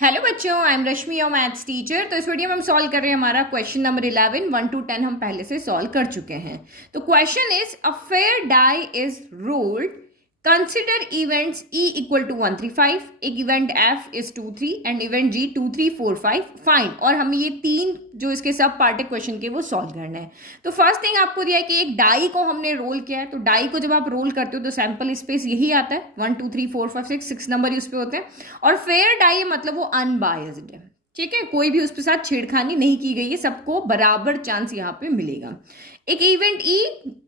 Hello बच्चों, I am Rashmi your maths teacher. तो इस वीडियो में हम सॉल्व कर रहे हैं हमारा क्वेश्चन नंबर 11 1 to 10 हम पहले से सॉल्व कर चुके हैं। तो question is a fair die is rolled, consider events E equal to 1 3 5, एक event F is 2 3 and event G 2 3 4 5 find. और हमें ये तीन जो इसके सब पार्ट है क्वेश्चन के वो सॉल्व करना है। तो फर्स्ट थिंग आपको दिया है कि एक डाई को हमने रोल किया है। तो डाई को जब आप रोल करते हो तो सैंपल स्पेस यही आता है, 1 2 3 4 5 6 नंबर ही उस पर होते हैं। और फेयर डाई मतलब वो अनबायस्ड है, ठीक है, कोई भी उसके साथ छेड़खानी नहीं की गई है, सबको बराबर चांस यहाँ पे मिलेगा। एक इवेंट ई,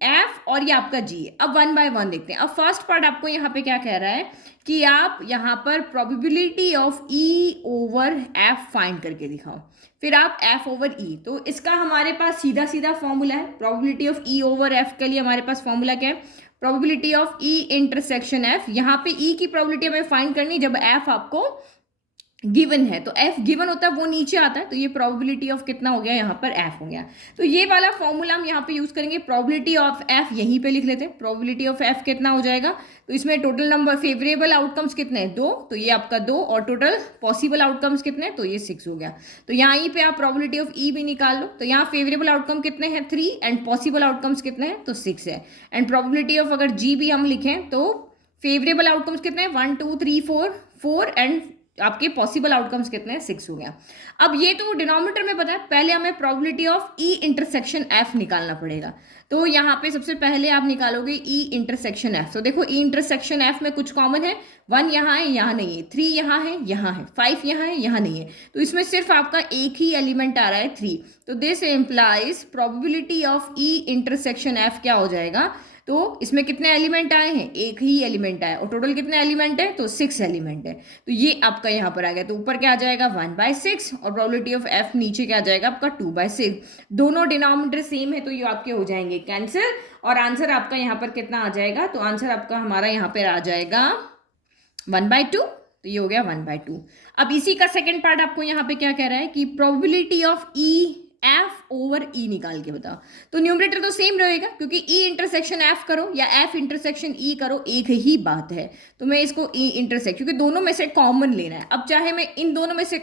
एफ और ये आपका जी है। अब वन बाय वन देखते हैं। अब फर्स्ट पार्ट आपको यहाँ पे क्या कह रहा है कि आप यहाँ पर probability of E over F find करके दिखाओ, फिर आप एफ ओवर ई। तो इसका हमारे पास सीधा सीधा फॉर्मूला है। Probability of E over F के लिए हमारे पास फॉर्मूला क्या है? Probability of E intersection F. यहाँ पे ई की प्रोबेबिलिटी हमें फाइंड करनी जब एफ आपको गिवन है। तो एफ गिवन होता है वो नीचे आता है, तो ये प्रोबेबिलिटी ऑफ कितना हो गया, यहाँ पर एफ हो गया। तो ये वाला फॉर्मूला हम यहाँ पे यूज करेंगे। प्रोबेबिलिटी ऑफ एफ यहीं पे लिख लेते हैं। प्रोबेबिलिटी ऑफ एफ कितना हो जाएगा, तो इसमें टोटल नंबर फेवरेबल आउटकम्स कितने हैं, 2, तो ये आपका 2, और टोटल पॉसिबल आउटकम्स कितने हैं, तो ये 6 हो गया। तो यहाँ पे आप प्रोबेबिलिटी ऑफ ई भी निकाल लो। तो यहाँ फेवरेबल आउटकम कितने हैं, 3, एंड पॉसिबल आउटकम्स कितने हैं, तो 6 है। एंड प्रोबेबिलिटी ऑफ अगर जी भी हम लिखें तो फेवरेबल आउटकम्स कितने हैं, 1 2 3 4 एंड आपके पॉसिबल आउटकम्स कितने हैं, 6 हो गया। अब ये तो डिनोमिनेटर में पता है, पहले हमें probability of E intersection F निकालना पड़ेगा। तो यहाँ पे सबसे पहले आप निकालोगे ई इंटरसेक्शन एफ। तो देखो ई इंटरसेक्शन एफ में कुछ कॉमन है, 1 यहाँ है, यहाँ नहीं है, 3 यहाँ है, यहाँ है, 5 यहाँ है, यहाँ नहीं है। तो इसमें सिर्फ आपका एक ही एलिमेंट आ रहा है, 3। तो this implies probability of E intersection F क्या हो जाएगा, तो इसमें कितने एलिमेंट आए हैं, एक ही एलिमेंट आया, और टोटल कितने एलिमेंट है, तो 6 एलिमेंट है। तो ये आपका यहाँ पर आ गया। तो ऊपर क्या आ जाएगा, 1/6, और प्रोबेबिलिटी ऑफ एफ नीचे क्या आ जाएगा आपका, 2/6। दोनों डिनोमिनेटर सेम है तो ये आपके हो जाएंगे कैंसिल, और आंसर आपका यहाँ पर कितना आ जाएगा, तो आंसर आपका हमारा यहाँ पर आ जाएगा 1/2। तो ये हो गया 1/2। अब इसी का सेकेंड पार्ट आपको यहाँ पे क्या कह रहा है कि probability of E F over E निकाल के बताओ। तो न्यूमरेटर तो सेम रहेगा, क्योंकि ई इंटरसेक्शन एफ करो या एफ इंटरसेक्शन ई करो, एक ही बात है। तो मैं इसको ई इंटरसेक्शन, क्योंकि दोनों में से कॉमन लेना है। अब चाहे मैं इन दोनों में से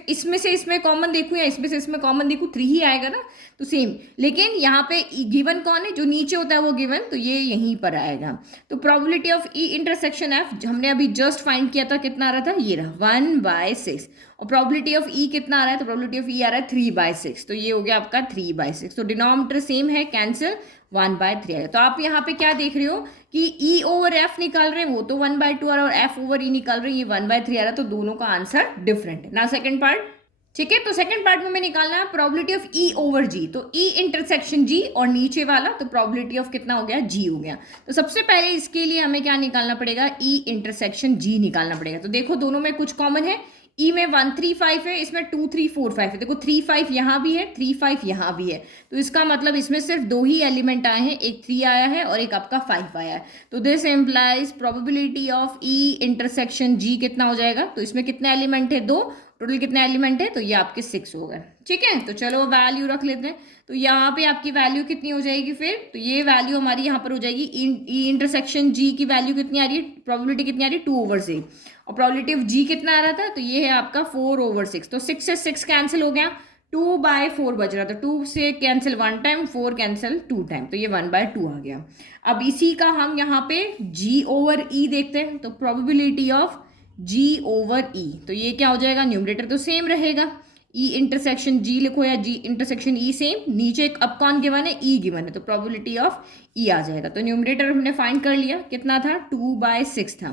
इसमें कॉमन देखूं या इसमें से इसमें कॉमन देखूं, 3 ही आएगा ना, तो सेम। लेकिन यहाँ पे गिवन कौन है, जो नीचे होता है वो गिवन, तो ये यहीं पर आएगा। तो probability of E intersection F हमने अभी जस्ट फाइंड किया था, कितना आ रहा था, ये रहा 1/6। और प्रोबेबिलिटी ऑफ ई कितना आ रहा है, तो प्रोबेबिलिटी ऑफ ई आ रहा है 3/6। तो ये हो गया आपका 3/6। तो डिनोमिनेटर सेम है, कैंसिल, 1/3 आएगा। तो आप यहाँ पे क्या देख रहे हो कि ई ओवर एफ निकाल रहे हैं, वो तो 1/2 आ रहा है, और एफ ओवर ई निकाल रहे हैं, ये 1/3 आ रहा है। तो दोनों का आंसर डिफरेंट है ना। सेकंड पार्ट, ठीक है। तो सेकंड पार्ट में निकालना है प्रोबेबिलिटी ऑफ ई ओवर जी। तो ई इंटरसेक्शन जी, और नीचे वाला तो प्रोबेबिलिटी ऑफ कितना हो गया, जी हो गया। तो सबसे पहले इसके लिए हमें क्या निकालना पड़ेगा, ई इंटरसेक्शन जी निकालना पड़ेगा। तो देखो दोनों में कुछ कॉमन है, ई में 1 3 5 है, इसमें 2 3 4 5 है। देखो 3 5 यहाँ भी है, 3 5 यहाँ भी है। तो इसका मतलब इसमें सिर्फ 2 ही एलिमेंट आए हैं, एक 3 आया है और एक आपका 5 आया है। तो this implies probability of E intersection G कितना हो जाएगा, तो इसमें कितने एलिमेंट है, 2, टोटल कितने एलिमेंट है, तो ये आपके 6 हो गए, ठीक है। तो चलो वैल्यू रख लेते हैं। तो यहाँ पे आपकी वैल्यू कितनी हो जाएगी फिर, तो ये वैल्यू हमारी यहाँ पर हो जाएगी, ई इंटरसेक्शन जी की वैल्यू कितनी आ रही है, प्रोबेबिलिटी कितनी आ रही है, 2/6। और प्रोबेबिलिटी ऑफ जी कितना आ रहा था, तो ये है आपका 4/6। तो 6 से 6 कैंसिल हो गया, 2/4 बच रहा था। 2 से कैंसिल 1 टाइम, 4 कैंसिल 2 टाइम, तो ये 1/2 आ गया। अब इसी का हम यहाँ पे जी ओवर ई देखते हैं। तो प्रोबेबिलिटी ऑफ जी ओवर ई, तो ये क्या हो जाएगा, न्यूमरेटर तो सेम रहेगा, ई इंटरसेक्शन जी लिखो या जी इंटरसेक्शन ई सेम, नीचे अब कौन गिवन है, ई गिवन है, तो प्रोबेबिलिटी ऑफ ई आ जाएगा। तो न्यूमरेटर हमने फाइंड कर लिया, कितना था, 2/6 था,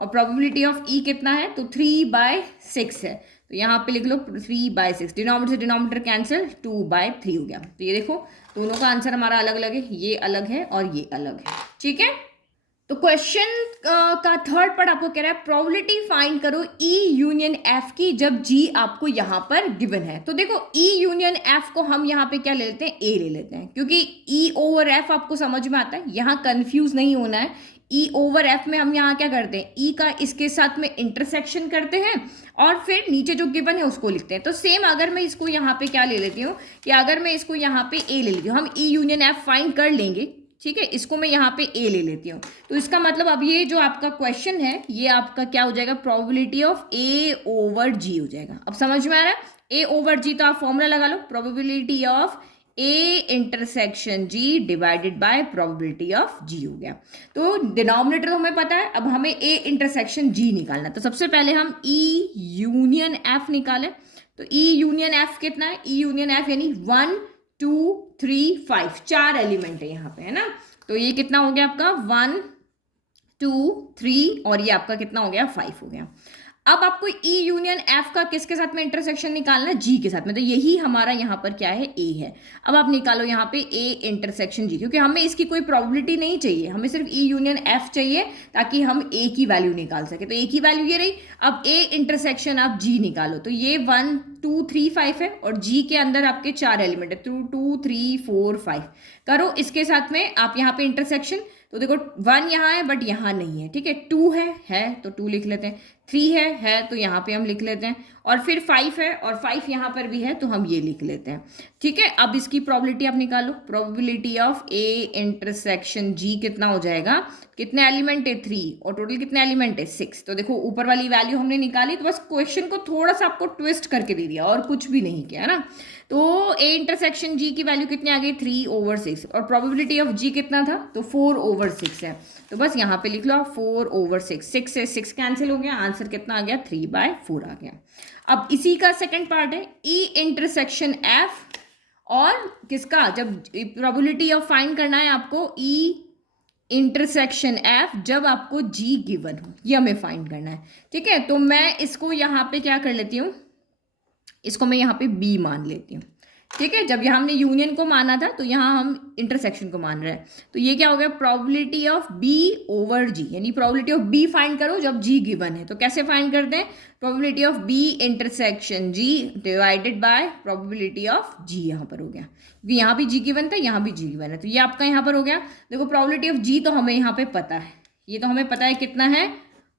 और प्रोबेबिलिटी ऑफ ई कितना है, तो 3/6 है। तो यहाँ पे लिख लो 3/6, डिनोमिनेटर से डिनोमिनेटर कैंसिल, 2/3 हो गया। तो ये देखो दोनों का आंसर हमारा अलग अलग है, ये अलग है और ये अलग है, ठीक है। तो क्वेश्चन का थर्ड पार्ट आपको कह रहा है प्रोबेबिलिटी फाइंड करो ई यूनियन एफ की जब जी आपको यहाँ पर गिवन है। तो देखो ई यूनियन एफ को हम यहाँ पे क्या ले लेते हैं, ए ले लेते हैं, क्योंकि ई ओवर एफ आपको समझ में आता है, यहाँ कंफ्यूज नहीं होना है। ई ओवर एफ में हम यहाँ क्या करते हैं, ई का इसके साथ में इंटरसेक्शन करते हैं और फिर नीचे जो गिवन है उसको लिखते हैं। तो सेम अगर मैं इसको यहाँ पे क्या ले लेती हूँ कि अगर मैं इसको यहाँ पे ए ले लेती हूँ, हम ई यूनियन एफ फाइंड कर लेंगे, ठीक है, इसको मैं यहाँ पे ए ले लेती हूँ। तो इसका मतलब अब ये जो आपका क्वेश्चन है ये आपका क्या हो जाएगा, प्रोबेबिलिटी ऑफ ए ओवर जी हो जाएगा। अब समझ में आ रहा है, ए ओवर जी, तो आप फॉर्मूला लगा लो, probability of A intersection G divided by probability of G हो गया। तो डिनोमिनेटर तो हमें पता है, अब हमें ए इंटरसेक्शन जी निकालना है। तो सबसे पहले हम ई यूनियन एफ निकालें। तो ई यूनियन एफ कितना है, ई यूनियन एफ यानी 1 2 3 5, 4 एलिमेंट है यहाँ पे, है ना। तो ये कितना हो गया आपका 1 2 3 और ये आपका कितना हो गया 5 हो गया। अब आपको ई यूनियन एफ का किसके साथ में इंटरसेक्शन निकालना है, जी के साथ में। तो यही हमारा यहाँ पर क्या है, ए है। अब आप निकालो यहाँ पे ए इंटरसेक्शन जी, क्योंकि हमें इसकी कोई प्रोबेबिलिटी नहीं चाहिए, हमें सिर्फ ई यूनियन एफ चाहिए ताकि हम ए की वैल्यू निकाल सके। तो ए की वैल्यू ये रही। अब ए इंटरसेक्शन आप जी निकालो, तो ये 1 2 3 5 है और जी के अंदर आपके 4 एलिमेंट है, 2 3 4 5। करो इसके साथ में आप यहाँ पे इंटरसेक्शन। तो देखो 1 यहाँ है बट यहाँ नहीं है, ठीक है। 2 है तो 2 लिख लेते हैं। 3 है तो यहाँ पे हम लिख लेते हैं, और फिर 5 है और 5 यहाँ पर भी है तो हम ये लिख लेते हैं, ठीक है। अब इसकी प्रोबेबिलिटी आप निकालो, probability of A intersection G कितना हो जाएगा, कितने एलिमेंट है 3 और टोटल कितने एलिमेंट है 6। तो देखो ऊपर वाली वैल्यू हमने निकाली, तो बस क्वेश्चन को थोड़ा सा आपको ट्विस्ट करके दे दिया और कुछ भी नहीं किया, है ना। तो ए इंटरसेक्शन जी की वैल्यू कितनी आ गई 3/6 और प्रोबेबिलिटी ऑफ जी कितना था, तो 4/6 है। तो बस यहाँ पे लिख लो 4/6, 6 से 6 कैंसिल हो गया, आंसर कितना आ गया 3/4 आ गया। अब इसी का सेकंड पार्ट है ई इंटरसेक्शन एफ, और किसका, जब प्रोबेबिलिटी ऑफ फाइंड करना है आपको ई इंटरसेक्शन एफ जब आपको जी गिवन हो, ये हमें फाइंड करना है, ठीक है। तो मैं इसको यहाँ पे क्या कर लेती हूँ, इसको मैं यहाँ पे बी मान लेती हूँ, ठीक है। जब यहाँ हमने यूनियन को माना था तो यहाँ हम इंटरसेक्शन को मान रहे हैं। तो ये क्या हो गया, प्रोबेबिलिटी ऑफ बी ओवर जी, यानी प्रोबेबिलिटी ऑफ बी फाइंड करो जब जी गिवन है। तो कैसे फाइंड करते हैं, probability of B intersection G divided by probability of G, यहाँ पर हो गया क्योंकि यहाँ भी जी गिवन था, यहाँ भी जी गिवन है, तो ये आपका यहाँ पर हो गया। देखो प्रोबेबिलिटी ऑफ जी तो हमें यहाँ पे पता है, ये तो हमें पता है कितना है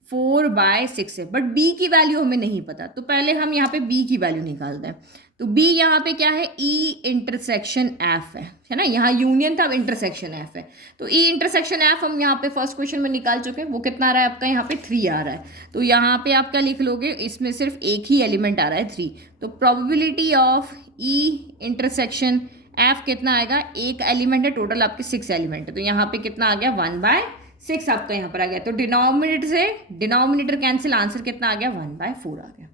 4/6 है, बट बी की वैल्यू हमें नहीं पता। तो पहले हम यहाँ पे बी की वैल्यू निकालते हैं। तो बी यहाँ पे क्या है, ई इंटरसेक्शन एफ है ना। यहाँ यूनियन था, अब इंटरसेक्शन एफ है। तो ई इंटरसेक्शन एफ हम यहाँ पे फर्स्ट क्वेश्चन में निकाल चुके हैं। वो कितना आ रहा है आपका, यहाँ पे 3 आ रहा है। तो यहाँ पे आप क्या लिख लोगे, इसमें सिर्फ एक ही एलिमेंट आ रहा है 3। तो probability of E intersection F कितना आएगा, एक एलिमेंट है, टोटल आपके 6 एलिमेंट है। तो यहाँ पे कितना आ गया 1/6 आपका यहाँ पर आ गया। तो डिनोमिनेटर से डिनोमिनेटर कैंसिल, आंसर कितना आ गया 1/4 आ गया,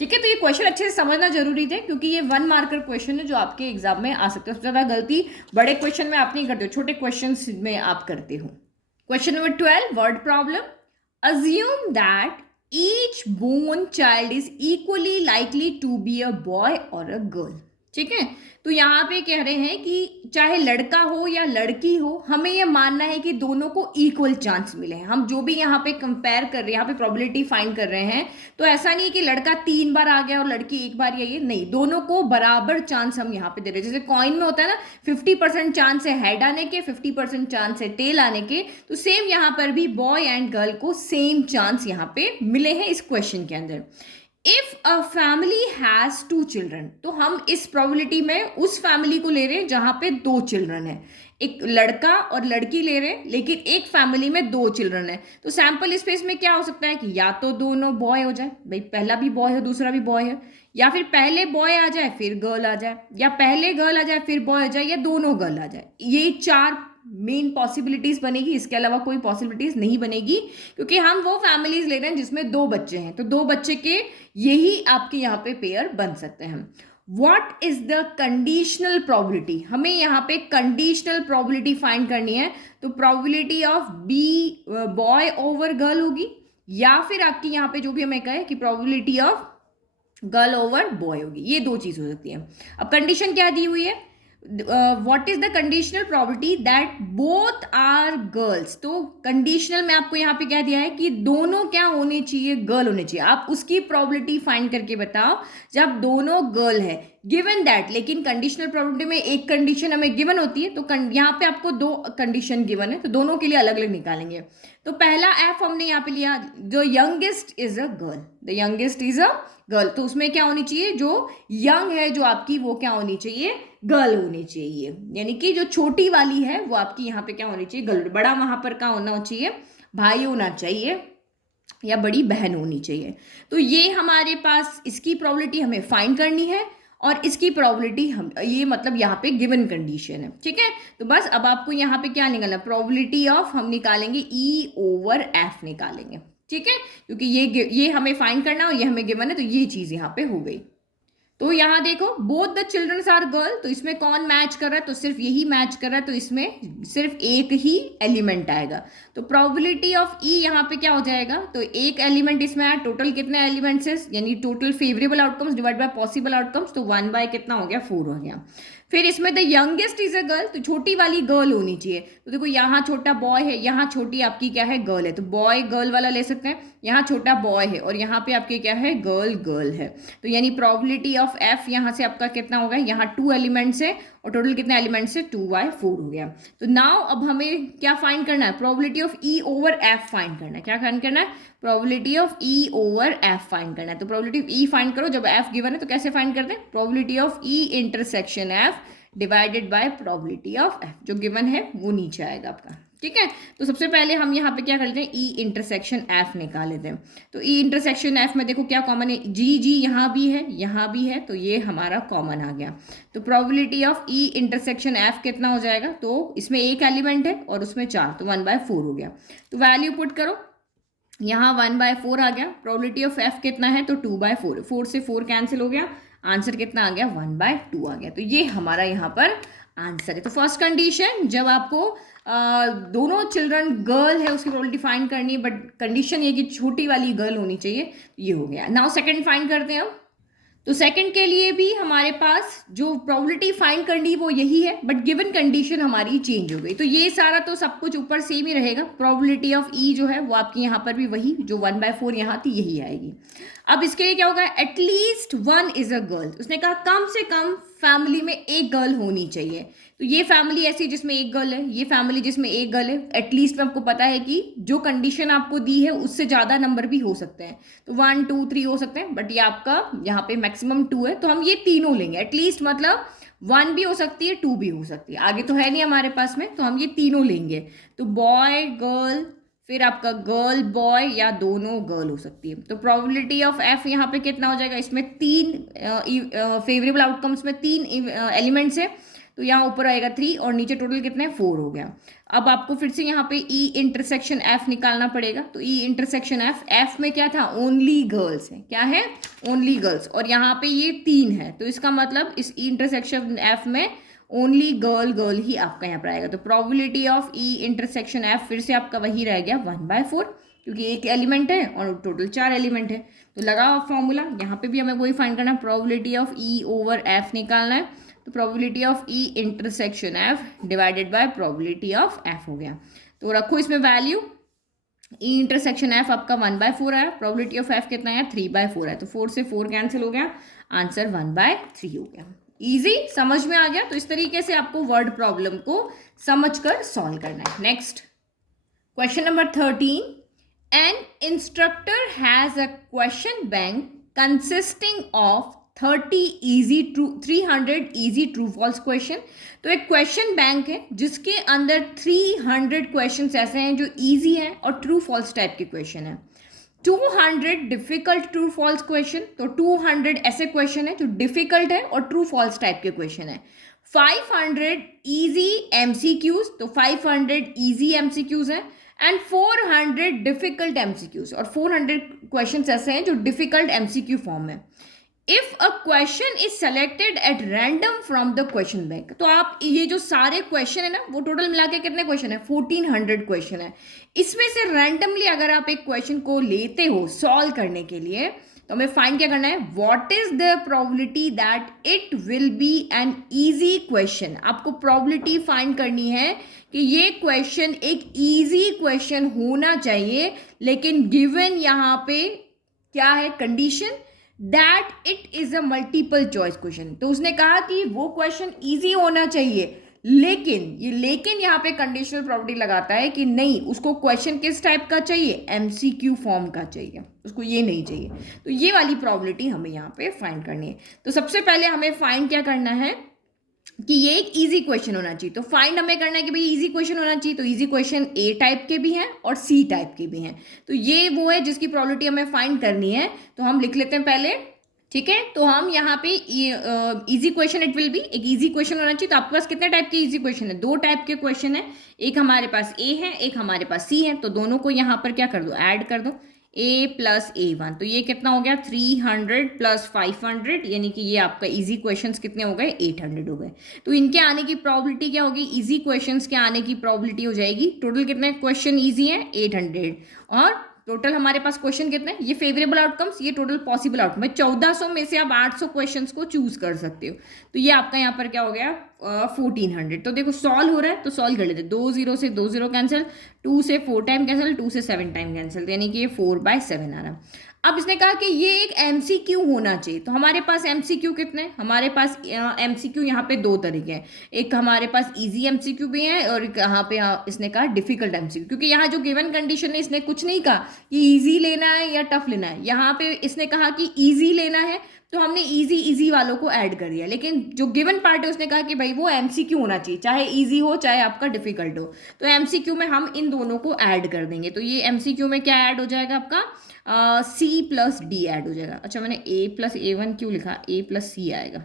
ठीक है। तो ये क्वेश्चन अच्छे से समझना जरूरी थे क्योंकि ये 1 मार्कर क्वेश्चन है जो आपके एग्जाम में आ सकते हैं। सबसे ज्यादा गलती बड़े क्वेश्चन में आप नहीं करते हो, छोटे क्वेश्चन में आप करते हो। Question number 12, word problem. Assume that each born child is equally likely to be a boy और अ गर्ल, ठीक है। तो यहाँ पे कह रहे हैं कि चाहे लड़का हो या लड़की हो, हमें ये मानना है कि दोनों को इक्वल चांस मिले हैं। हम जो भी यहाँ पे कंपेयर कर रहे हैं, यहाँ पे प्रोबेबिलिटी फाइंड कर रहे हैं, तो ऐसा नहीं है कि लड़का 3 बार आ गया और लड़की 1 बार, या ये नहीं, दोनों को बराबर चांस हम यहाँ पे दे रहे हैं। जैसे कॉइन में होता है ना, 50% चांस है हेड आने के, 50% चांस है टेल आने के, तो सेम यहाँ पर भी बॉय एंड गर्ल को सेम चांस यहाँ पे मिले हैं इस क्वेश्चन के अंदर। If a family has 2 children, तो हम इस प्रोबेबिलिटी में उस फैमिली को ले रहे हैं जहां पे 2 चिल्ड्रन है, एक लड़का और लड़की ले रहे हैं, लेकिन एक फैमिली में 2 चिल्ड्रन है। तो सैंपल स्पेस में क्या हो सकता है कि या तो दोनों बॉय हो जाए, भाई पहला भी बॉय है दूसरा भी बॉय है, या फिर पहले बॉय आ जाए फिर गर्ल आ जाए, या पहले गर्ल आ जाए फिर बॉय आ जाए, या दोनों गर्ल आ जाए। ये 4 मेन पॉसिबिलिटीज बनेगी, इसके अलावा कोई पॉसिबिलिटीज नहीं बनेगी, क्योंकि हम वो फैमिलीज ले रहे हैं जिसमें 2 बच्चे हैं। तो 2 बच्चे के यही आपके यहाँ पे पेयर बन सकते हैं। What is the conditional probability, हमें यहाँ पे कंडीशनल प्रोबेबिलिटी फाइंड करनी है। तो probability of B boy over girl होगी, या फिर आपकी यहाँ पे जो भी हमें कहे कि probability of girl over boy होगी। ये 2 चीज हो सकती है। अब कंडीशन क्या दी हुई है, what is the conditional probability that both are girls. तो कंडीशनल में आपको यहाँ पे क्या दिया है कि दोनों क्या होने चाहिए, गर्ल होने चाहिए। आप उसकी प्रोबेबिलिटी फाइंड करके बताओ जब दोनों गर्ल है, गिवन दैट। लेकिन कंडीशनल प्रोबेबिलिटी में एक कंडीशन हमें गिवन होती है, तो यहाँ पे आपको 2 कंडीशन गिवन है, तो दोनों के लिए अलग अलग निकालेंगे। तो पहला एफ हमने यहाँ पे लिया, the youngest is a girl, the youngest is a girl, तो उसमें क्या होनी चाहिए, जो यंग है जो आपकी, वो क्या होनी चाहिए, गर्ल होनी चाहिए। यानी कि जो छोटी वाली है वो आपकी यहाँ पे क्या होनी चाहिए, गर्ल। बड़ा वहां पर क्या होना चाहिए, भाई होना चाहिए या बड़ी बहन होनी चाहिए। तो ये हमारे पास इसकी प्रोबेबिलिटी हमें फाइंड करनी है, और इसकी प्रोबेबिलिटी हम, ये मतलब यहाँ पे गिवन कंडीशन है, ठीक है। तो बस अब आपको यहाँ पे क्या निकालना, प्रोबेबिलिटी ऑफ हम निकालेंगे ई ओवर एफ निकालेंगे, ठीक है, क्योंकि ये हमें फाइंड करना और ये हमें गिवन है, तो ये चीज यहाँ पे हो गई। तो यहाँ देखो both the childrens are girl, तो इसमें कौन मैच कर रहा है, तो सिर्फ यही मैच कर रहा है, तो इसमें सिर्फ एक ही एलिमेंट आएगा। तो प्रोबेबिलिटी ऑफ ई यहाँ पे क्या हो जाएगा, तो एक एलिमेंट इसमें आया, टोटल कितने एलिमेंट्स है, यानी total favourable outcomes divide by possible outcomes, तो 1 बाय कितना हो गया, 4 हो गया। फिर इसमें the youngest is a girl, तो छोटी वाली गर्ल होनी चाहिए। तो देखो यहाँ छोटा बॉय है, यहाँ छोटी आपकी क्या है, गर्ल है, तो बॉय गर्ल वाला ले सकते हैं। यहाँ छोटा बॉय है और यहाँ पे आपके क्या है, गर्ल गर्ल है। तो यानी प्रोबेबिलिटी ऑफ एफ यहाँ से आपका कितना होगा, यहाँ 2 एलिमेंट्स है और टोटल कितने एलिमेंट्स है, 2/4 हो गया। तो नाउ अब हमें क्या फाइंड करना है, probability of E over F find करना है। क्या फाइंड करना है, probability of E over F find करना है। तो प्रोबेबिलिटी ऑफ ई फाइंड करो, जब एफ गिवन है तो कैसे फाइंड करते हैं, probability of E intersection F divided by probability of F, जो गिवन है वो नीचे आएगा आपका, ठीक है। तो सबसे पहले हम यहाँ पे क्या कर लेते हैं, ई इंटरसेक्शन एफ निकाल लेते हैं। तो ई इंटरसेक्शन एफ में देखो क्या कॉमन है, जी जी यहाँ भी है, तो ये हमारा कॉमन आ गया। तो probability of E intersection F कितना हो जाएगा, तो इसमें एक एलिमेंट है और उसमें 4, तो 1/4 हो गया। तो वैल्यू पुट करो, यहाँ 1/4 आ गया। प्रोबेबिलिटी ऑफ एफ कितना है, तो 2/4, 4 से 4 कैंसिल हो गया, आंसर कितना आ गया, 1/2 आ गया। तो ये हमारा यहाँ पर आंसर है। तो फर्स्ट कंडीशन, जब आपको दोनों चिल्ड्रन गर्ल है उसकी प्रोबेबिलिटी फाइंड करनी है, बट कंडीशन ये कि छोटी वाली गर्ल होनी चाहिए, ये हो गया। नाउ सेकंड फाइंड करते हैं हम। तो सेकंड के लिए भी हमारे पास जो प्रोबेबिलिटी फाइंड करनी वो यही है, बट गिवन कंडीशन हमारी चेंज हो गई। तो ये सारा तो सब कुछ ऊपर सेम ही रहेगा। प्रोबेबिलिटी ऑफ ई जो है वो आपकी यहाँ पर भी वही, जो 1/4 यहाँ थी यही आएगी। अब इसके लिए क्या होगा, एटलीस्ट 1 इज अ गर्ल। उसने कहा कम से कम फैमिली में एक गर्ल होनी चाहिए। तो ये फैमिली ऐसी जिसमें एक गर्ल है, ये फैमिली जिसमें एक गर्ल है। एटलीस्ट में आपको पता है कि जो कंडीशन आपको दी है उससे ज़्यादा नंबर भी हो सकते हैं, तो 1 2 3 हो सकते हैं, बट ये आपका यहाँ पे मैक्सिमम 2 है, तो हम ये तीनों लेंगे। एटलीस्ट मतलब 1 भी हो सकती है, 2 भी हो सकती है, आगे तो है नहीं हमारे पास में, तो हम ये तीनों लेंगे। तो बॉय गर्ल, फिर आपका गर्ल बॉय, या दोनों गर्ल हो सकती है। तो प्रोबेबिलिटी ऑफ एफ यहाँ पे कितना हो जाएगा, इसमें 3 फेवरेबल आउटकम्स में 3 एलिमेंट्स है, तो यहाँ ऊपर आएगा 3 और नीचे टोटल कितने हैं, 4 हो गया। अब आपको फिर से यहाँ पे ई इंटरसेक्शन एफ निकालना पड़ेगा। तो ई इंटरसेक्शन एफ में क्या था, ओनली गर्ल्स है, क्या है, ओनली गर्ल्स, और यहाँ पे ये 3 है, तो इसका मतलब इस ई इंटरसेक्शन एफ में ओनली गर्ल गर्ल ही आपका यहाँ पर आएगा। तो probability of E intersection F फिर से आपका वही रह गया 1/4, क्योंकि एक एलिमेंट है और टोटल 4 एलिमेंट है। तो लगाओ फॉर्मूला, यहाँ पे भी हमें वही फाइंड करना है, probability of E over F निकालना है। तो probability of E intersection F divided by probability of F हो गया। तो रखो इसमें वैल्यू, ई इंटरसेक्शन एफ आपका 1/4 आया, प्रोबेबिलिटी ऑफ एफ कितना आया, 3/4 है, तो 4 से 4 कैंसिल हो गया, आंसर 1/3 हो गया। इजी, समझ में आ गया। तो इस तरीके से आपको वर्ड प्रॉब्लम को समझकर सॉल्व करना है। Next question number 13, an instructor has a question bank consisting of 300 easy true false question. तो एक क्वेश्चन बैंक है जिसके अंदर 300 क्वेश्चंस ऐसे हैं जो इजी हैं और ट्रू फॉल्स टाइप के क्वेश्चन है। 200 डिफिकल्ट ट्रू फॉल्स क्वेश्चन, तो 200 ऐसे क्वेश्चन है जो डिफिकल्ट है और ट्रू फॉल्स टाइप के क्वेश्चन है। 500 इजी एमसीक्यूज, तो 500 इजी एमसीक्यूज है, एंड 400 डिफिकल्ट एमसीक्यूज, और 400 क्वेश्चंस ऐसे हैं जो डिफिकल्ट एमसीक्यू फॉर्म में। If a question is selected at random from the question bank, तो आप ये जो सारे क्वेश्चन है ना, वो टोटल मिला के कितने क्वेश्चन है, 1400 क्वेश्चन है। इसमें से रैंडमली अगर आप एक क्वेश्चन को लेते हो सॉल्व करने के लिए, तो हमें फाइंड क्या करना है, what is the probability that it will be an easy question. आपको प्रोबेबिलिटी फाइंड करनी है कि ये क्वेश्चन एक इजी क्वेश्चन होना चाहिए, लेकिन गिवन यहाँ पे क्या है condition, that it is a multiple choice question. तो उसने कहा कि वो क्वेश्चन इजी होना चाहिए, लेकिन ये लेकिन यहाँ पे कंडीशनल प्रॉपर्टी लगाता है कि नहीं, उसको क्वेश्चन किस टाइप का चाहिए, एमसीक्यू फॉर्म का चाहिए, उसको ये नहीं चाहिए। तो ये वाली प्रॉपर्टी हमें यहाँ पे फाइंड करनी है। तो सबसे पहले हमें फाइंड क्या करना है कि ये एक इजी क्वेश्चन होना चाहिए। तो फाइंड हमें करना है कि भाई इजी क्वेश्चन होना चाहिए। तो इजी क्वेश्चन ए टाइप के भी हैं और सी टाइप के भी हैं। तो ये वो है जिसकी प्रॉपर्टी हमें फाइंड करनी है। तो हम लिख लेते हैं पहले, ठीक है। तो हम यहाँ पे easy question it will be, एक इजी क्वेश्चन होना चाहिए। तो आपके पास कितने टाइप के इजी क्वेश्चन है, दो टाइप के क्वेश्चन है, एक हमारे पास ए है, एक हमारे पास सी है। तो दोनों को यहाँ पर क्या कर दो, ऐड कर दो, ए प्लस A1। तो ये कितना हो गया, 300 प्लस 500, यानी कि ये आपका इजी क्वेश्चंस कितने हो गए, 800 हो गए। तो इनके आने की प्रॉबिलिटी क्या होगी, इजी क्वेश्चंस के आने की प्रॉबिलिटी हो जाएगी, टोटल कितने क्वेश्चन इजी हैं, 800, और टोटल हमारे पास क्वेश्चन कितने, ये फेवरेबल आउटकम्स, ये टोटल पॉसिबल आउटकम है। 1400 में से आप 800 क्वेश्चंस को चूज कर सकते हो। तो ये आपका यहाँ पर क्या हो गया, 1400। तो देखो सॉल्व हो रहा है, तो सॉल्व कर लेते हैं। 2 0 से 2 0 कैंसिल, 2 से 4 टाइम कैंसिल, 2 से 7 टाइम कैंसिल, यानी कि ये 4/7 आ रहा। अब इसने कहा कि ये एक एमसीक्यू होना चाहिए। तो हमारे पास एमसीक्यू कितने हैं, हमारे पास एमसीक्यू यहाँ पे दो तरीके हैं, एक हमारे पास इजी एमसीक्यू भी है और यहाँ पे इसने कहा डिफिकल्ट एमसीक्यू। क्योंकि यहाँ जो गिवन कंडीशन है, इसने कुछ नहीं कहा कि इजी लेना है या टफ लेना है, यहाँ पे इसने कहा कि इजी लेना है, तो हमने इजी वालों को ऐड कर दिया। लेकिन जो गिवन पार्ट है उसने कहा कि भाई वो एमसीक्यू होना चाहिए, चाहे इजी हो चाहे आपका डिफिकल्ट हो। तो एमसीक्यू में हम इन दोनों को ऐड कर देंगे। तो ये एमसीक्यू में क्या ऐड हो जाएगा आपका, C प्लस D ऐड हो जाएगा। अच्छा, मैंने A प्लस A1 क्यों लिखा, A प्लस C आएगा।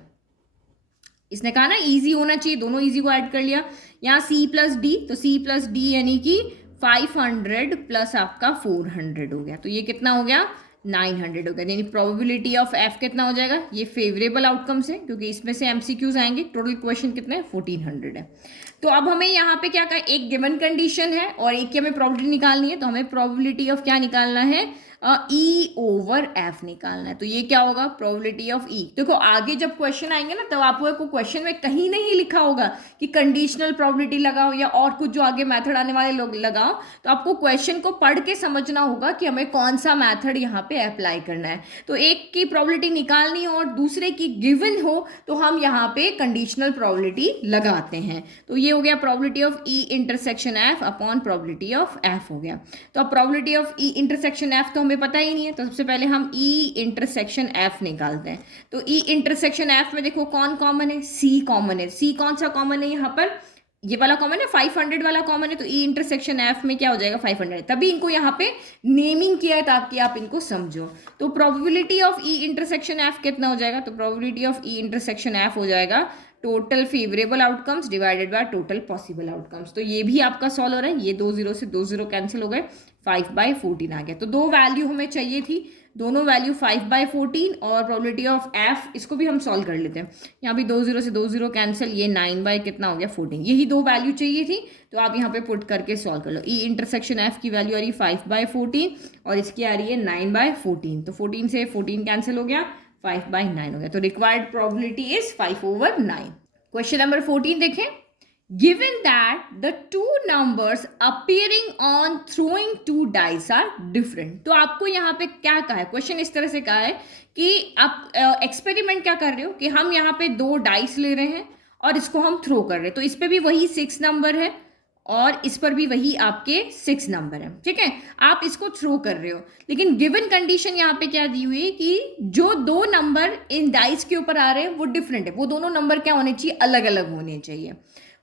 इसने कहा ना इजी होना चाहिए, दोनों इजी को ऐड कर लिया। यहाँ C प्लस D, तो C प्लस D यानी कि 500 प्लस आपका 400 हो गया। तो ये कितना हो गया, 900 हो गया। यानी प्रोबेबिलिटी ऑफ F कितना हो जाएगा, ये फेवरेबल आउटकम्स है क्योंकि इसमें से MCQs आएंगे। टोटल क्वेश्चन कितने हैं, 1400 है। तो अब हमें यहाँ पे क्या कहा, एक गिवन कंडीशन है और एक की हमें प्रोबेबिलिटी निकालनी है। तो हमें प्रोबेबिलिटी ऑफ क्या निकालना है, E ओवर F निकालना है। तो ये क्या होगा, प्रोबेबिलिटी ऑफ E। देखो आगे जब क्वेश्चन आएंगे ना, तब आपको क्वेश्चन में कहीं नहीं लिखा होगा कि कंडीशनल प्रोबेबिलिटी लगाओ या और कुछ जो आगे मेथड आने वाले लोग लगाओ। तो आपको क्वेश्चन को पढ़ के समझना होगा कि हमें कौन सा मेथड यहाँ पे अप्लाई करना है। तो एक की प्रोबेबिलिटी निकालनी हो और दूसरे की गिवन हो, तो हम यहाँ पे कंडीशनल प्रोबेबिलिटी लगाते हैं। तो ये हो गया probability of E intersection F upon probability of F हो गया। तो अब probability of E intersection F तो हमें पता ही नहीं है, तो सबसे पहले हम E इंटरसेक्शन F निकालते हैं। तो E इंटरसेक्शन F में देखो कौन कॉमन है, C कॉमन है। C कौन सा कॉमन है, यहाँ पर ये वाला कॉमन है, 500 वाला कॉमन है। तो E इंटरसेक्शन F में क्या हो जाएगा, 500। तभी इनको यहाँ पे नेमिंग किया है ताकि आप इनको समझो। तो probability of E intersection F कितना हो जाएगा, तो probability of E intersection F हो जाएगा total favourable outcomes divided by total possible outcomes. तो ये भी आपका सॉल्व हो रहा है। ये 2 0 से 2 0 कैंसिल हो गए, 5/14 आ गया। तो दो वैल्यू हमें चाहिए थी, दोनों वैल्यू 5/14 और प्रोबेबिलिटी ऑफ F, इसको भी हम सॉल्व कर लेते हैं। यहाँ भी 2 0 से 2 0 कैंसिल, ये 9 कितना हो गया, 14। यही दो वैल्यू चाहिए थी, तो आप यहाँ पे पुट करके सॉल्व कर लो। E इंटरसेक्शन F की वैल्यू आ रही है 5/14 और इसकी आ रही है 9/14। तो 14 से 14 कैंसिल हो गया, 5/9 हो गया। तो required probability is 5/9। Question number 14 देखें। Given that the two numbers appearing on throwing two dice are different, तो आपको यहाँ पे क्या कहा है, क्वेश्चन इस तरह से कहा है कि आप एक्सपेरिमेंट क्या कर रहे हो कि हम यहाँ पे दो डाइस ले रहे हैं और इसको हम थ्रो कर रहे हैं। तो इस पे भी वही 6 नंबर है और इस पर भी वही आपके 6 नंबर है, ठीक है। आप इसको थ्रो कर रहे हो, लेकिन गिवन कंडीशन यहाँ पे क्या दी हुई है कि जो दो नंबर इन डाइस के ऊपर आ रहे हैं वो डिफरेंट है। वो दोनों नंबर क्या होने चाहिए, अलग अलग होने चाहिए।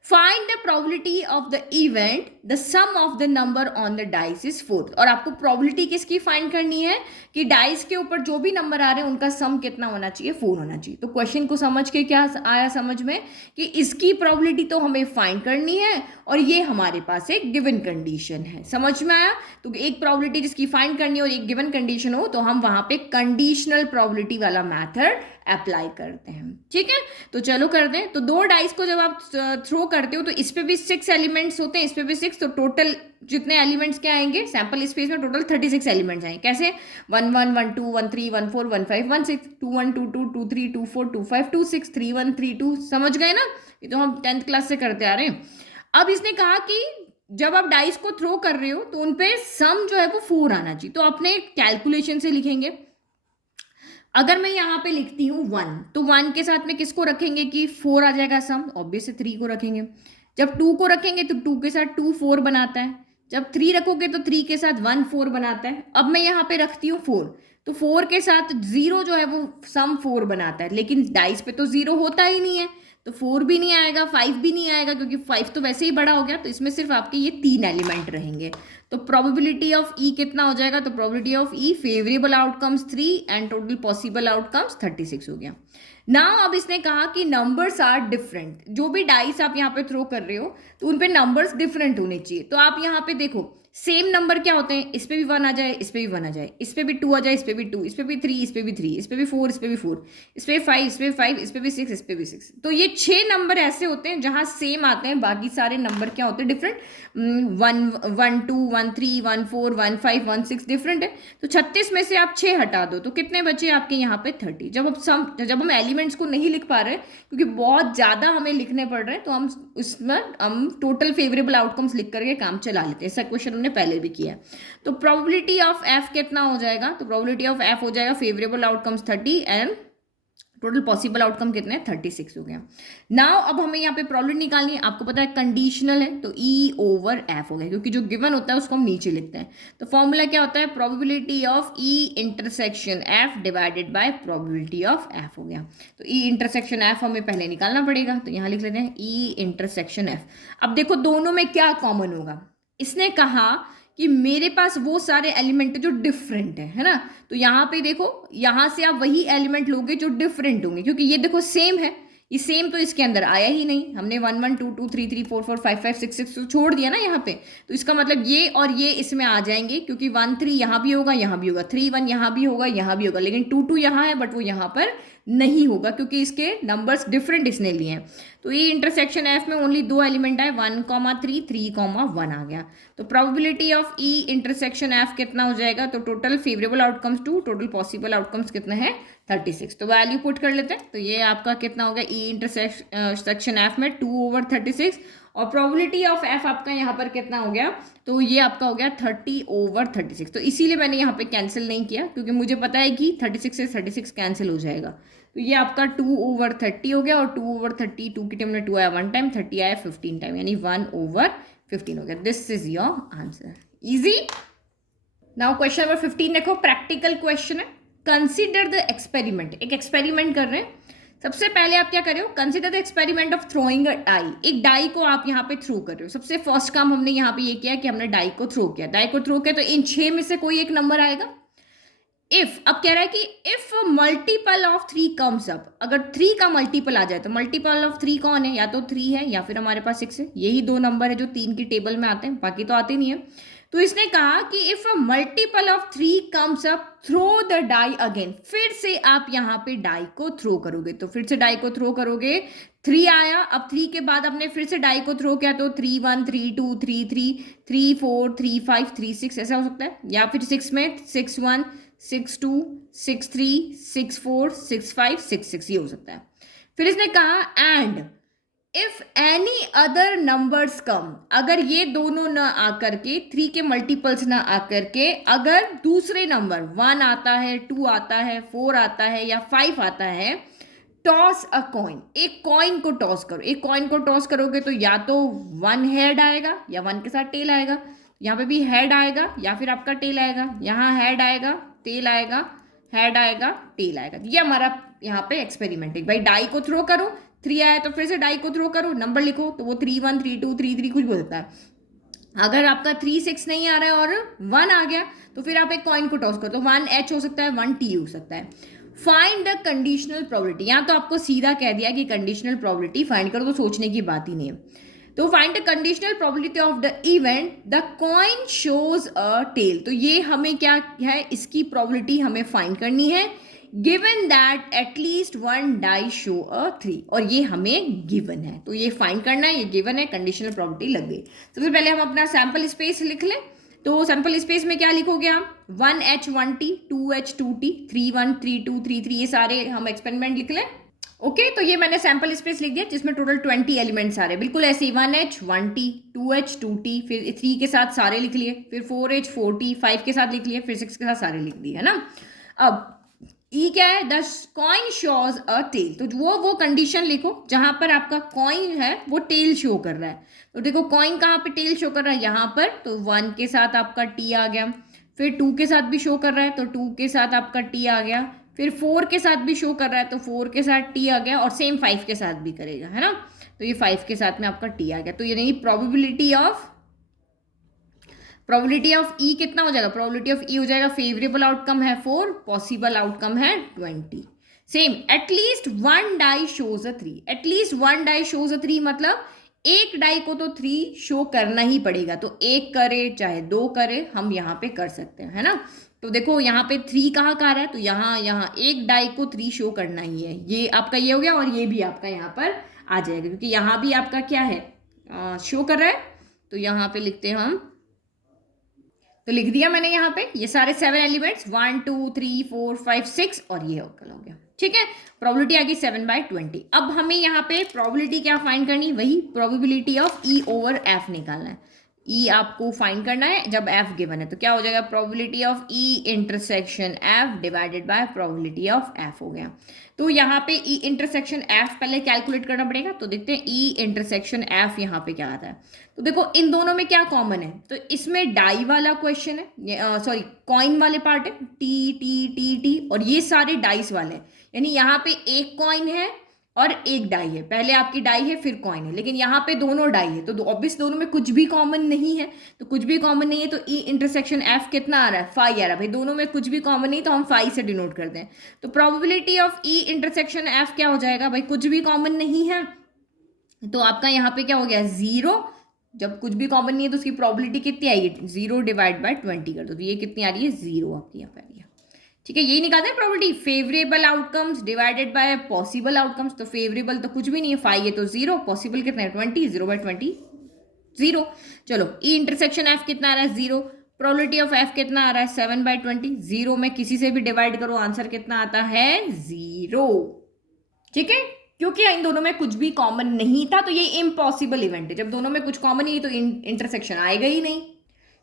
Find the probability of the event the sum of the number on the dice is 4। और आपको प्रोबेबिलिटी किसकी फाइंड करनी है कि डाइस के ऊपर जो भी नंबर आ रहे हैं उनका सम कितना होना चाहिए, 4 होना चाहिए। तो क्वेश्चन को समझ के क्या आया समझ में कि इसकी प्रोबेबिलिटी तो हमें फाइंड करनी है और ये हमारे पास एक गिवन कंडीशन है। समझ में आया। तो एक प्रोबेबिलिटी जिसकी फाइंड करनी है और एक गिवन कंडीशन हो, तो हम वहां पे कंडीशनल प्रोबेबिलिटी वाला मेथड अप्लाई करते हैं, ठीक है। तो चलो कर दें। तो दो डाइस को जब आप थ्रो करते हो तो इस पे भी 6 एलिमेंट्स होते हैं, इस पे भी 6। तो टोटल जितने एलिमेंट्स क्या आएंगे सैंपल स्पेस में, टोटल 36 एलिमेंट्स आएंगे। कैसे, 1 1 1 2 1 3 1 4 1 5 1 6 2 1 2 2 2 3 2 4 2 5 2 6 3 1 3 2। समझ गए ना, ये तो हम 10th क्लास से करते आ रहे हैं। अब इसने कहा कि जब आप डाइस को थ्रो कर रहे हो तो उनपे सम जो है वो 4 आना चाहिए। तो अपने कैलकुलेशन से लिखेंगे अगर मैं यहाँ पे लिखती हूँ 1, तो 1 के साथ में किसको रखेंगे कि 4 आ जाएगा सम, ऑब्वियस 3 को रखेंगे। जब 2 को रखेंगे तो 2 के साथ 2 4 बनाता है। जब 3 रखोगे तो 3 के साथ 1 4 बनाता है। अब मैं यहाँ पे रखती हूँ 4, तो 4 के साथ 0 जो है वो सम 4 बनाता है, लेकिन डाइस पे तो 0 होता ही नहीं है, तो 4 भी नहीं आएगा, 5 भी नहीं आएगा, क्योंकि 5 तो वैसे ही बड़ा हो गया। तो इसमें सिर्फ आपके ये 3 एलिमेंट रहेंगे। तो प्रोबेबिलिटी ऑफ ई कितना हो जाएगा, तो probability of E favourable outcomes 3 and total possible outcomes 36 हो गया। नाउ अब इसने कहा कि नंबर्स आर डिफरेंट। जो भी डाइस आप यहाँ पे थ्रो कर रहे हो तो उन पे नंबर्स डिफरेंट होने चाहिए। तो आप यहाँ पे देखो सेम नंबर क्या होते हैं, इस पे भी 1 आ जाए, इस पे भी 1 आ जाए, इस पे भी 2 आ जाए, इस पे भी 2, इस पे भी 3, इस पे भी 3, इस पे भी 4, इस पे भी 4, इस पे 5, इस पे 5, इस पे भी 6, इस पे भी 6। तो ये 6 नंबर ऐसे होते हैं जहां सेम आते हैं, बाकी सारे नंबर क्या होते हैं डिफरेंट। 1 2 1 3 1 4 1 5 1 6 डिफरेंट है। तो 36 में से आप 6 हटा दो तो कितने बचे आपके यहाँ पे 30। जब हम एलिमेंट्स को नहीं लिख पा रहे क्योंकि बहुत ज़्यादा हमें लिखने पड़ रहे हैं, तो हम टोटल फेवरेबल आउटकम्स लिख करके काम चला लेते हैं। ऐसा क्वेश्चन हमने पहले भी किया है। तो प्रोबेबिलिटी ऑफ एफ कितना हो जाएगा, तो प्रोबेबिलिटी ऑफ एफ हो जाएगा favourable outcomes 30 and total possible outcome कितने हैं 36 हो गया। नाउ अब हमें यहाँ पे प्रोबेबिलिटी निकालनी है। आपको पता है कंडीशनल है तो ई ओवर एफ हो गया, क्योंकि जो गिवन होता है उसको हम नीचे लिखते हैं। तो फॉर्मूला क्या होता है, probability of E intersection F divided by probability of F हो गया। तो ई इंटरसेक्शन एफ हमें पहले निकालना पड़ेगा, तो यहाँ लिख लेते हैं ई इंटरसेक्शन एफ। अब देखो दोनों में क्या कॉमन होगा, इसने कहा कि मेरे पास वो सारे एलिमेंट जो डिफरेंट है ना। तो यहाँ पे देखो, यहाँ से आप वही एलिमेंट लोगे जो डिफरेंट होंगे, क्योंकि ये देखो सेम है, ये सेम तो इसके अंदर आया ही नहीं। हमने 1 1 2 2 3 3 4 4 5 5 6 6 तो छोड़ दिया ना यहाँ पे। तो इसका मतलब ये और ये इसमें आ जाएंगे, क्योंकि 1 3 यहाँ भी होगा, यहाँ भी होगा, 3 1 यहाँ भी होगा, यहाँ भी होगा, लेकिन 2 2 यहाँ है बट वो यहाँ पर नहीं होगा, क्योंकि इसके नंबर्स डिफरेंट इसने लिए हैं। तो ये इंटरसेक्शन एफ में ओनली 2 एलिमेंट है, 1 3 3 1 आ गया। तो probability of E intersection F कितना हो जाएगा, तो total favourable outcomes 2, total possible outcomes कितने हैं 36। तो वैल्यू पुट कर लेते हैं। तो ये आपका कितना हो गया, ई इंटरसेक्शन एफ में 2 ओवर 36, और प्रोबेबिलिटी ऑफ एफ आपका यहाँ पर कितना हो गया, तो ये आपका हो गया 30 ओवर 36। तो इसीलिए मैंने यहाँ पे कैंसिल नहीं किया, क्योंकि मुझे पता है कि 36 से 36 कैंसिल हो जाएगा। तो ये आपका 2 ओवर 30 हो गया, और 2 ओवर 30 2 की टाइम में 2 आया 1 टाइम, 30 आया 15 टाइम, यानी 1 ओवर 15 हो गया। This is your answer. Easy. Now question number 15 देखो, प्रैक्टिकल क्वेश्चन है। Consider the experiment. एक एक्सपेरिमेंट कर रहे हैं। सबसे पहले आप क्या कर रहे हो, consider the experiment of throwing a die. एक डाई को आप यहाँ पे थ्रो कर रहे हो। सबसे फर्स्ट काम हमने यहाँ पे ये किया कि हमने डाई को थ्रो किया। डाई को थ्रो किया तो इन 6 में से कोई एक नंबर आएगा। इफ, अब कह रहा है कि if multiple of 3 comes up, अगर 3 का मल्टीपल आ जाए, तो मल्टीपल ऑफ 3 कौन है, या तो 3 है या फिर हमारे पास 6 है। यही 2 नंबर है जो 3 की टेबल में आते हैं, बाकी तो आते नहीं है। तो इसने कहा कि if multiple of 3 comes up throw the die again. फिर से आप यहाँ पे डाई को थ्रो करोगे, तो फिर से डाई को थ्रो करोगे। 3 आया, अब 3 के बाद आपने फिर से डाई को थ्रो किया, तो 3 1 3 2 3 3 3 4 3 5 3 6 ऐसा हो सकता है, या फिर 6 में 6 1 6 2 6 3 6 4 6 5 6 6 ये हो सकता है। फिर इसने कहा and if any other numbers come, अगर ये दोनों ना आकर के 3 के मल्टीपल्स ना आकर के अगर दूसरे नंबर 1 आता है, 2 आता है, 4 आता है या 5 आता है, टॉस अ कॉइन। एक कॉइन को टॉस करो। एक कॉइन को टॉस करोगे तो या तो 1 हेड आएगा या 1 के साथ टेल आएगा। यहाँ पे भी हेड आएगा या फिर आपका टेल आएगा। यहाँ हेड आएगा, टेल आएगा, हेड आएगा, टेल आएगा। ये हमारा यहाँ पे एक्सपेरिमेंट है। भाई डाई को थ्रो करो, 3 आया तो फिर से डाई को थ्रो करो, नंबर लिखो, तो वो 3 1 3 2 3 3 कुछ भी हो सकता है। अगर आपका 3 6 नहीं आ रहा है और 1 आ गया तो फिर आप एक कॉइन को टॉस करो, तो 1 H हो सकता है, 1 T हो सकता है। Find the conditional probability. यहाँ तो आपको सीधा कह दिया कि कंडीशनल प्रोबेबिलिटी फाइंड करो, तो सोचने की बात ही नहीं है। तो find the conditional probability of the event the coin shows a tail. तो ये हमें क्या है, इसकी प्रोबेबिलिटी हमें फाइंड करनी है। Given that at least 1 die show a 3, और ये हमें गिवन है, तो ये फाइंड करना है, ये गिवन है, कंडीशनल प्रोबेबिलिटी लग गई। सबसे पहले हम अपना सैंपल स्पेस लिख लें। तो सैंपल स्पेस में क्या लिखोगे आप, 1 H 1 T 2 H 2 T 3 1 3 2 3 3, ये सारे हम एक्सपेरिमेंट लिख लें। ओके, तो ये मैंने सैंपल स्पेस लिख दिया जिसमें टोटल 20 एलिमेंट्स आ रहे हैं, बिल्कुल ऐसे ही 1 H 1 T 2 H 2 T, फिर 3 के साथ सारे लिख लिए, फिर 4 H 4 T 5 के साथ लिख लिए, फिर 6 के साथ सारे लिख दिए, है ना। अब ई क्या है, the coin shows a tail, तो वो कंडीशन लिखो जहां पर आपका कॉइन है वो टेल शो कर रहा है। तो देखो कॉइन कहाँ पे टेल शो कर रहा है, यहाँ पर, तो 1 के साथ आपका टी आ गया, फिर 2 के साथ भी शो कर रहा है तो 2 के साथ आपका टी आ गया, फिर 4 के साथ भी शो कर रहा है तो 4 के साथ टी आ गया, और सेम 5 के साथ भी करेगा, है ना। तो ये 5 के साथ में आपका टी आ गया, तो ये नहीं, प्रोबेबिलिटी ऑफ ई कितना हो जाएगा, प्रोबेबिलिटी ऑफ ई हो जाएगा, फेवरेबल आउटकम है 4, पॉसिबल आउटकम है 20। Same, at least one die shows a 3, at least one die shows a 3 मतलब एक डाई को तो 3 शो करना ही पड़ेगा, तो एक करे चाहे 2 करे, हम यहाँ पे कर सकते हैं, है ना। तो देखो यहाँ पे 3 कहाँ का रहा है, तो यहाँ यहाँ एक डाई को 3 शो करना ही है, ये आपका ये हो गया, और ये भी आपका यहाँ पर आ जाएगा, क्योंकि यहाँ भी आपका क्या है, शो कर रहा है। तो यहाँ पे लिखते हैं हम, तो लिख दिया मैंने यहाँ पे ये सारे 7 एलिमेंट्स, 1 2 3 4 5 6, और ये अंकल हो गया, ठीक है। प्रोबेबिलिटी आ गई 7/20। अब हमें यहाँ पे प्रोबेबिलिटी क्या फाइंड करनी, वही probability of E over F निकालना है। ई आपको फाइंड करना है जब एफ गिवन है, तो क्या हो जाएगा, probability of E intersection F divided by probability of F हो गया। तो यहाँ पे ई इंटरसेक्शन एफ पहले कैलकुलेट करना पड़ेगा, तो देखते हैं ई इंटरसेक्शन एफ यहाँ पे क्या आता है। तो देखो इन दोनों में क्या कॉमन है, तो इसमें डाई वाला क्वेश्चन है, सॉरी कॉइन वाले पार्ट है, टी टी टी टी, और ये सारे डाइस वाले हैं, यानी यहाँ पे एक कॉइन है और एक डाई है, पहले आपकी डाई है फिर कॉइन है, लेकिन यहाँ पे दोनों डाई है, तो ऑब्वियस दोनों में कुछ भी कॉमन नहीं है, तो कुछ भी कॉमन नहीं है, तो ई इंटरसेक्शन एफ कितना आ रहा है, 5 आ रहा है, भाई दोनों में कुछ भी कॉमन नहीं, तो हम 5 से डिनोट करते हैं। तो probability of E intersection F क्या हो जाएगा, भाई कुछ भी कॉमन नहीं है, तो आपका यहाँ पे क्या हो गया, 0। जब कुछ भी कॉमन नहीं है तो उसकी प्रोबेबिलिटी कितनी आएगी, 0 डिवाइड बाय 20 कर दो, तो ये कितनी आ रही है, 0 आपकी यहाँ पे आ रही है, ठीक है। यही निकालते हैं probability, favourable outcomes divided by possible outcomes, तो फेवरेबल तो कुछ भी नहीं है 5 है तो 0, पॉसिबल कितना है 20, 0/20 0। चलो ई इंटरसेक्शन एफ कितना आ रहा है, 0, प्रोबेबिलिटी ऑफ एफ कितना आ रहा है 7/20, 0 में किसी से भी डिवाइड करो आंसर कितना आता है, 0, ठीक है। क्योंकि इन दोनों में कुछ भी कॉमन नहीं था, तो ये इम्पॉसिबल इवेंट है, जब दोनों में कुछ कॉमन नहीं है तो इंटरसेक्शन आएगा ही नहीं।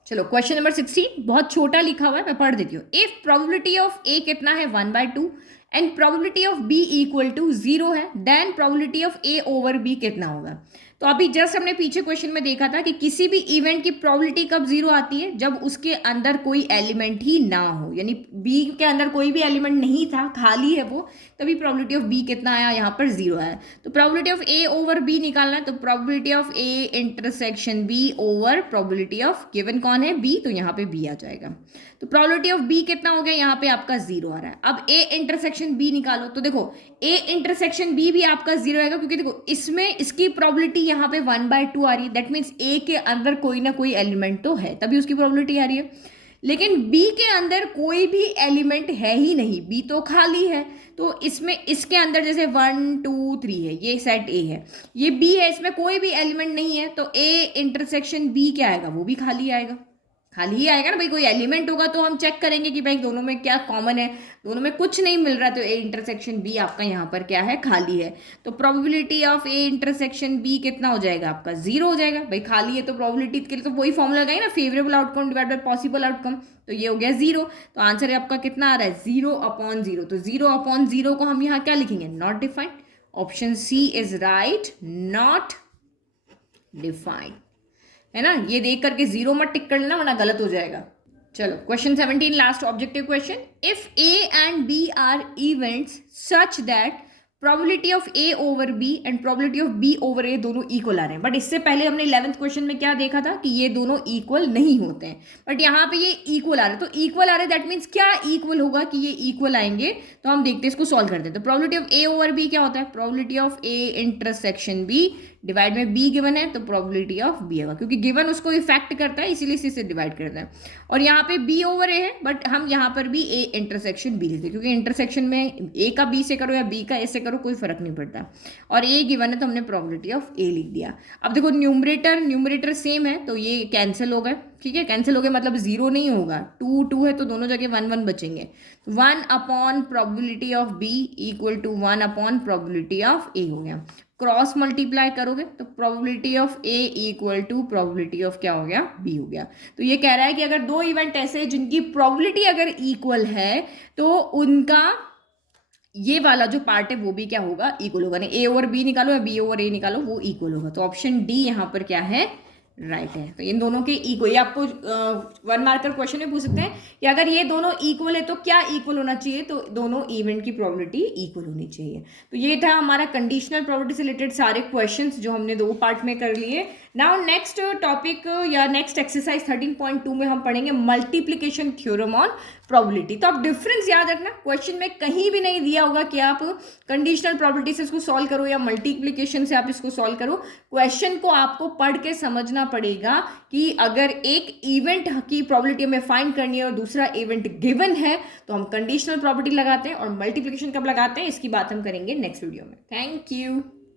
चलो क्वेश्चन नंबर 16, बहुत छोटा लिखा हुआ है, मैं पढ़ देती हूँ। इफ प्रोबेबिलिटी ऑफ ए कितना है 1/2 and probability of B equal to 0 है, then probability of A over B कितना होगा। तो अभी जस्ट हमने पीछे क्वेश्चन में देखा था कि किसी भी इवेंट की प्रोबेबिलिटी कब 0 आती है, जब उसके अंदर कोई एलिमेंट ही ना हो, यानी बी के अंदर कोई भी एलिमेंट नहीं था, खाली है वो, तभी प्रोबेबिलिटी ऑफ बी कितना आया, यहाँ पर 0 आया। तो probability of A over B निकालना है, तो probability of A intersection B over probability of given कौन है, बी, तो यहाँ पे बी आ जाएगा। तो प्रोबेबिलिटी ऑफ बी कितना हो गया, यहाँ पे आपका 0 आ रहा है। अब ए इंटरसेक्शन बी निकालो, तो देखो ए इंटरसेक्शन बी भी आपका 0 आएगा, क्योंकि देखो इसमें इसकी प्रोबेबिलिटी यहाँ पे 1/2 आ रही है, दैट मीन्स ए के अंदर कोई ना कोई एलिमेंट तो है, तभी उसकी प्रोबेबिलिटी आ रही है। लेकिन बी के अंदर कोई भी एलिमेंट है ही नहीं, बी तो खाली है, तो इसमें इसके अंदर जैसे 1 2 3 है, ये सेट ए है, ये बी है, इसमें कोई भी एलिमेंट नहीं है, तो ए इंटरसेक्शन बी क्या आएगा, वो भी खाली आएगा, खाली ही आएगा ना भाई, कोई एलिमेंट होगा तो हम चेक करेंगे कि भाई दोनों में क्या कॉमन है, दोनों में कुछ नहीं मिल रहा, तो ए इंटरसेक्शन बी आपका यहाँ पर क्या है, खाली है। तो probability of A intersection B कितना हो जाएगा आपका, 0 हो जाएगा, भाई खाली है तो प्रोबेबिलिटी के लिए तो वही फॉर्मूला लगाएंगे ना, favourable outcome divide by possible outcome, तो ये हो गया 0। तो आंसर आपका कितना आ रहा है, 0/0, तो 0/0 को हम यहाँ क्या लिखेंगे, not defined. Option C is right, not defined, है ना। ये देख करके 0 मत टिक कर लेना वरना गलत हो जाएगा। चलो question 17, last objective question. If A and B are events such that probability of A over B and probability of B over A दोनों इक्वल आ रहे हैं, बट इससे पहले हमने 11th क्वेश्चन में क्या देखा था कि ये दोनों इक्वल नहीं होते हैं, बट यहाँ पे ये इक्वल आ रहे हैं, तो इक्वल आ रहे हैं दैट मीन्स क्या इक्वल होगा कि ये इक्वल आएंगे, तो हम देखते हैं इसको सॉल्व करते हैं। तो probability of A over B क्या होता है, probability of A intersection B divide में बी गिवन है, तो प्रोबेबिलिटी ऑफ बी होगा, क्योंकि गिवन उसको इफेक्ट करता है इसीलिए इसी से डिवाइड करता है, और यहाँ पे बी ओवर ए है, बट हम यहाँ पर भी ए इंटरसेक्शन बी लिखते हैं, क्योंकि इंटरसेक्शन में ए का बी से करो या बी का ए से करो कोई फर्क नहीं पड़ता, और ए गिवन है तो हमने प्रोबेबिलिटी ऑफ ए लिख दिया। अब देखो न्यूमरेटर सेम है, तो ये कैंसिल हो गए, ठीक है, कैंसिल हो गए मतलब 0 नहीं होगा, 2 2 है तो दोनों जगह 1 1 बचेंगे, 1 probability of B equal to 1 probability of A हो गया। क्रॉस मल्टीप्लाई करोगे तो probability of A equal to probability of क्या हो गया, बी हो गया। तो ये कह रहा है कि अगर दो इवेंट ऐसे जिनकी प्रोबेबिलिटी अगर इक्वल है तो उनका ये वाला जो पार्ट है वो भी क्या होगा, इक्वल होगा। नहीं, ए ओवर बी निकालो या बी ओवर ए निकालो, वो इक्वल होगा। तो ऑप्शन डी यहाँ पर क्या है, राइट है। तो इन दोनों के इक्वल, ये आपको 1 मार्कर क्वेश्चन में पूछ सकते हैं कि अगर ये दोनों इक्वल है तो क्या इक्वल होना चाहिए, तो दोनों इवेंट की प्रोबेबिलिटी इक्वल होनी चाहिए। तो ये था हमारा कंडीशनल प्रोबेबिलिटी से रिलेटेड सारे क्वेश्चंस जो हमने 2 पार्ट में कर लिए। नाउ नेक्स्ट टॉपिक या नेक्स्ट एक्सरसाइज 13.2 में हम पढ़ेंगे मल्टीप्लीकेशन थ्योरम ऑन प्रोबेबिलिटी। तो आप डिफरेंस याद रखना, क्वेश्चन में कहीं भी नहीं दिया होगा कि आप कंडीशनल प्रोबेबिलिटी से इसको सॉल्व करो या मल्टीप्लीकेशन से आप इसको सॉल्व करो। क्वेश्चन को आपको पढ़ के समझना पड़ेगा कि अगर एक इवेंट की प्रोबेबिलिटी हमें फाइंड करनी है और दूसरा इवेंट गिवन है तो हम कंडीशनल प्रोबेबिलिटी लगाते हैं, और मल्टीप्लीकेशन कब लगाते हैं इसकी बात हम करेंगे नेक्स्ट वीडियो में। Thank you.